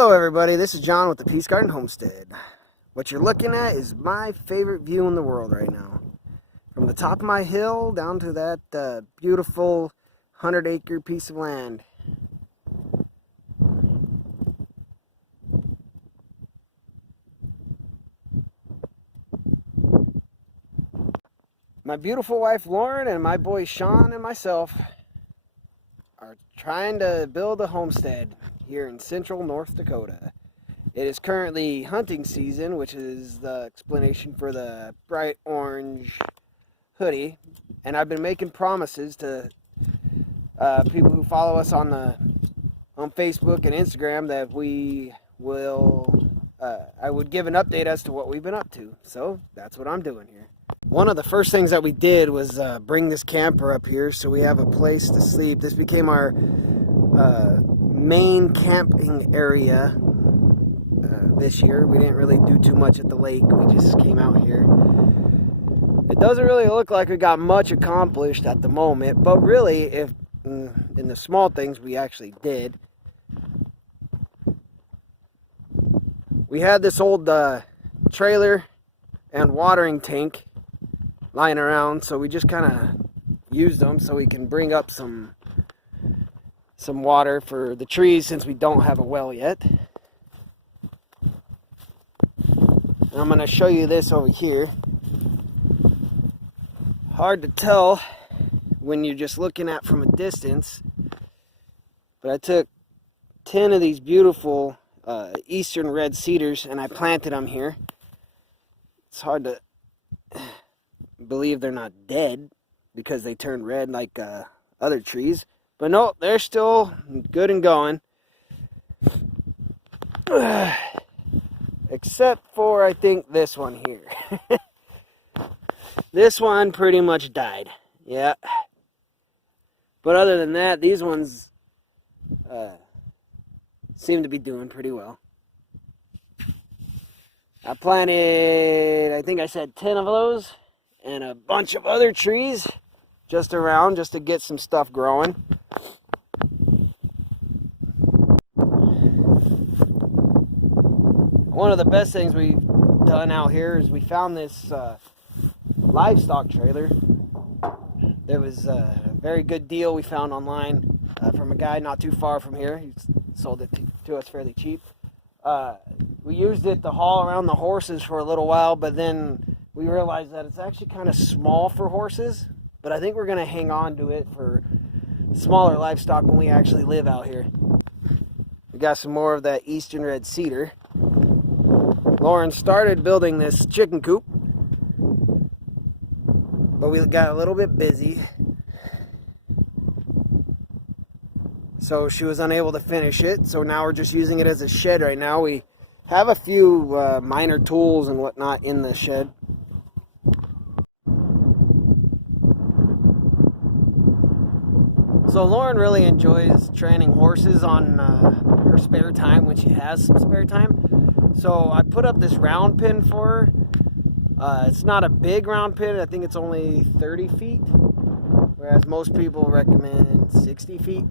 Hello everybody, this is John with the Peace Garden Homestead. What you're looking at is my favorite view in the world right now. From the top of my hill down to that beautiful 100-acre piece of land. My beautiful wife Lauren and my boy Sean and myself are trying to build a homestead here in central North Dakota. It is currently hunting season, which is the explanation for the bright orange hoodie. And I've been making promises to people who follow us on Facebook and Instagram that we will, I would give an update as to what we've been up to. So that's what I'm doing here. One of the first things that we did was bring this camper up here so we have a place to sleep. This became our main camping area this year. We didn't really do too much at the lake. We just came out here. It doesn't really look like we got much accomplished at the moment, but really, if in the small things we actually did. We had this old trailer and watering tank lying around, so we just kind of used them so we can bring up some water for the trees since we don't have a well yet. And I'm going to show you this over here. Hard to tell when you're just looking at from a distance, but I took 10 of these beautiful eastern red cedars and I planted them here. It's hard to believe they're not dead because they turned red like other trees, but no, they're still good and going. Except for, I think, this one here. This one pretty much died. Yeah. But other than that, these ones seem to be doing pretty well. I planted, I think I said 10 of those, and a bunch of other trees just around just to get some stuff growing. One of the best things we've done out here is we found this livestock trailer. There was a very good deal we found online from a guy not too far from here. He sold it to us fairly cheap. We used it to haul around the horses for a little while, but then we realized that it's actually kind of small for horses. But I think we're going to hang on to it for smaller livestock when we actually live out here. We got some more of that eastern red cedar. Lauren started building this chicken coop, but we got a little bit busy, so she was unable to finish it. So now we're just using it as a shed right now. We have a few minor tools and whatnot in the shed. So Lauren really enjoys training horses on her spare time when she has some spare time. So I put up this round pen for her. It's not a big round pen. I think it's only 30 feet, whereas most people recommend 60 feet.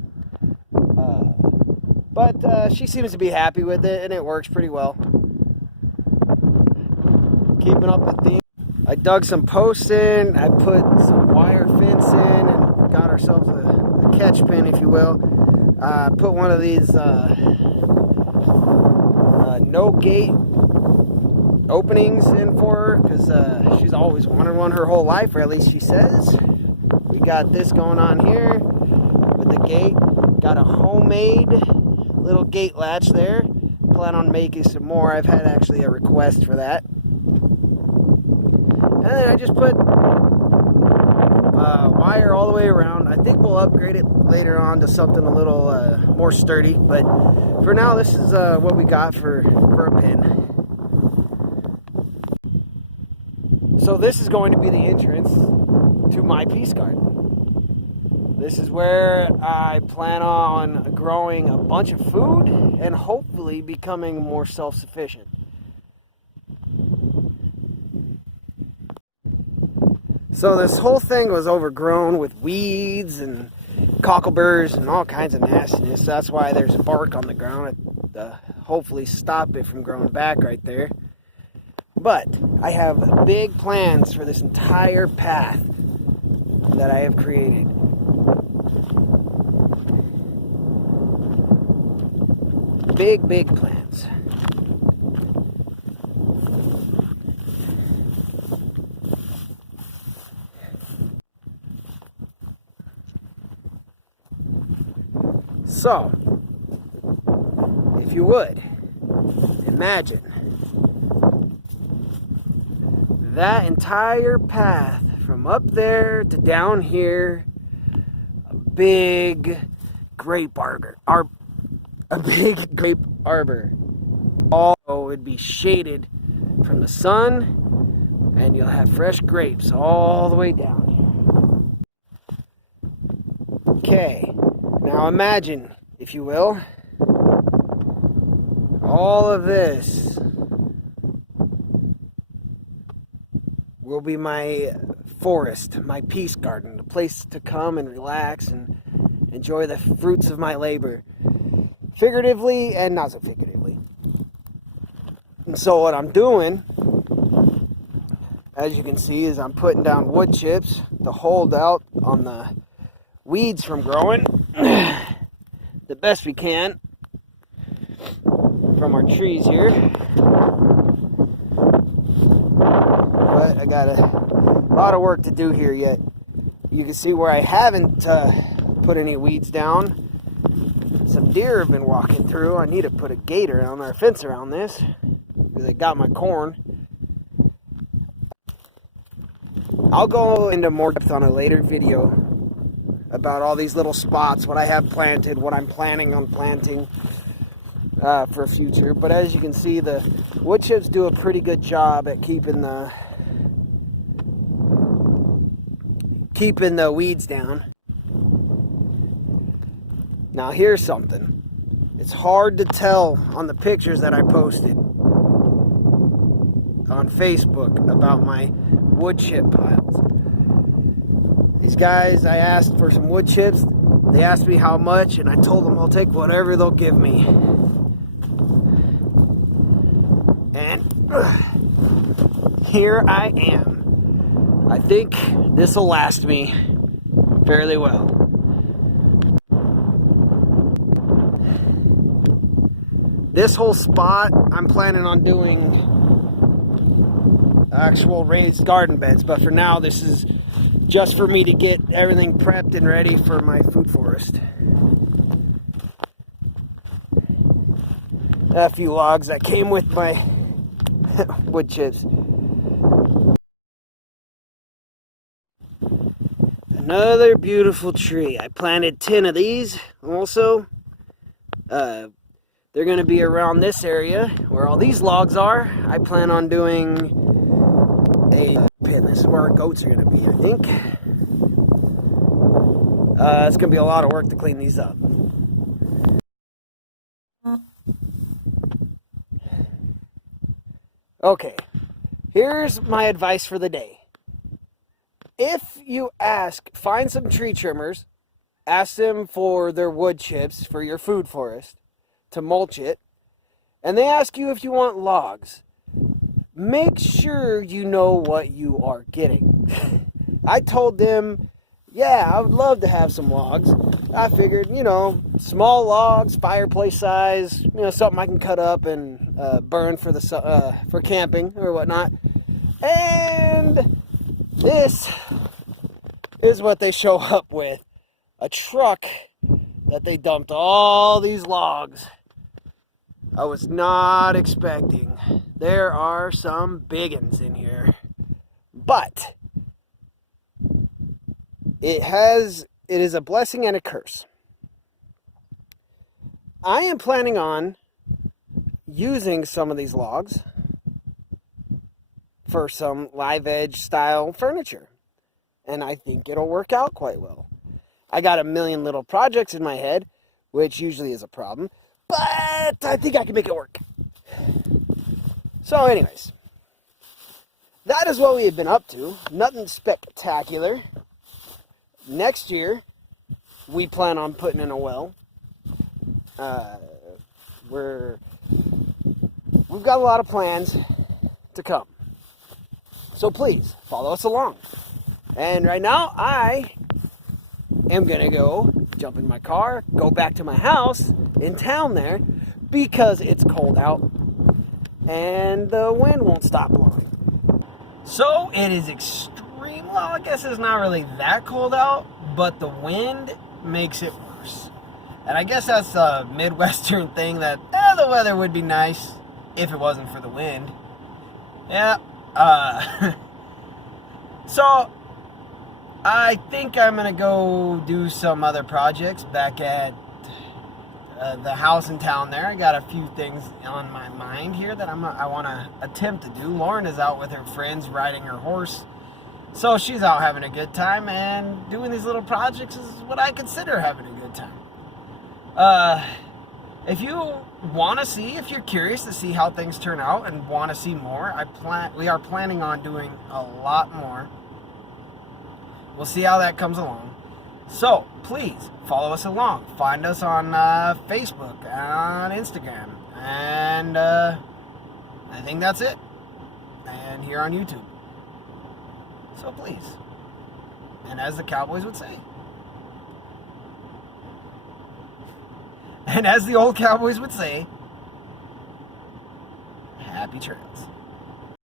But she seems to be happy with it, and it works pretty well. Keeping up with things. I dug some posts in. I put some wire fence in and got ourselves a catch pen, if you will. Put one of these no gate openings in for her because she's always wanted one her whole life, or at least she says. We got this going on here with the gate. Got a homemade little gate latch there. Plan on making some more. I've had actually a request for that. And then I just put wire all the way around. I think we'll upgrade it later on to something a little more sturdy, but for now this is what we got for a pin. So this is going to be the entrance to my peace garden. This is where I plan on growing a bunch of food and hopefully becoming more self-sufficient. So this whole thing was overgrown with weeds and cockleburs and all kinds of nastiness. That's why there's bark on the ground. The hopefully stop it from growing back right there. But I have big plans for this entire path that I have created. Big plans. So, if you would, imagine that entire path from up there to down here, a big grape arbor, a big grape arbor. All would be shaded from the sun, and you'll have fresh grapes all the way down. Okay, now imagine, if you will, all of this will be my forest, my peace garden, a place to come and relax and enjoy the fruits of my labor, figuratively and not so figuratively. And so what I'm doing, as you can see, is I'm putting down wood chips to hold out on the weeds from growing the best we can from our trees here. But I got a lot of work to do here yet. You can see where I haven't put any weeds down. Some deer have been walking through. I need to put a gate around or a fence around this because they got my corn. I'll go into more depth on a later video about all these little spots, what I have planted, what I'm planning on planting for future. But as you can see, the wood chips do a pretty good job at keeping the weeds down. Now here's something. It's hard to tell on the pictures that I posted on Facebook about my wood chip piles. These guys, I asked for some wood chips. They asked me how much, and I told them I'll take whatever they'll give me. And here I am. I think this will last me fairly well. This whole spot, I'm planning on doing actual raised garden beds, but for now, this is just for me to get everything prepped and ready for my food forest. A few logs that came with my wood chips. Another beautiful tree. I planted 10 of these also. They're going to be around this area where all these logs are. I plan on doing a pen. This is where our goats are going to be, I think. It's going to be a lot of work to clean these up. Okay, here's my advice for the day. If you find some tree trimmers, ask them for their wood chips for your food forest to mulch it, and they ask you if you want logs, make sure you know what you are getting. I told them, yeah, I would love to have some logs. I figured, small logs, fireplace size, something I can cut up and burn for camping or whatnot. And this is what they show up with. A truck that they dumped all these logs. I was not expecting. There are some big ones in here. But it is a blessing and a curse. I am planning on using some of these logs for some live edge style furniture. And I think it'll work out quite well. I got a million little projects in my head, which usually is a problem, but I think I can make it work. So anyways, that is what we have been up to. Nothing spectacular. Next year, we plan on putting in a well. We're we've got a lot of plans to come. So please, follow us along. And right now, I am going to go jump in my car, go back to my house in town there, because it's cold out and the wind won't stop blowing. So it is extreme. Well, I guess it's not really that cold out, but the wind makes it worse. And I guess that's a Midwestern thing that the weather would be nice if it wasn't for the wind. Yeah. So I think I'm gonna go do some other projects back at the house in town there. I got a few things on my mind here that I want to attempt to do. Lauren is out with her friends riding her horse, so she's out having a good time, and doing these little projects is what I consider having a good time. If you want to see, if you're curious to see how things turn out and want to see more, we are planning on doing a lot more. We'll see how that comes along. So, please, follow us along. Find us on Facebook, on Instagram, and I think that's it. And here on YouTube. So, please. And as the Cowboys would say. And as the old Cowboys would say, happy trails.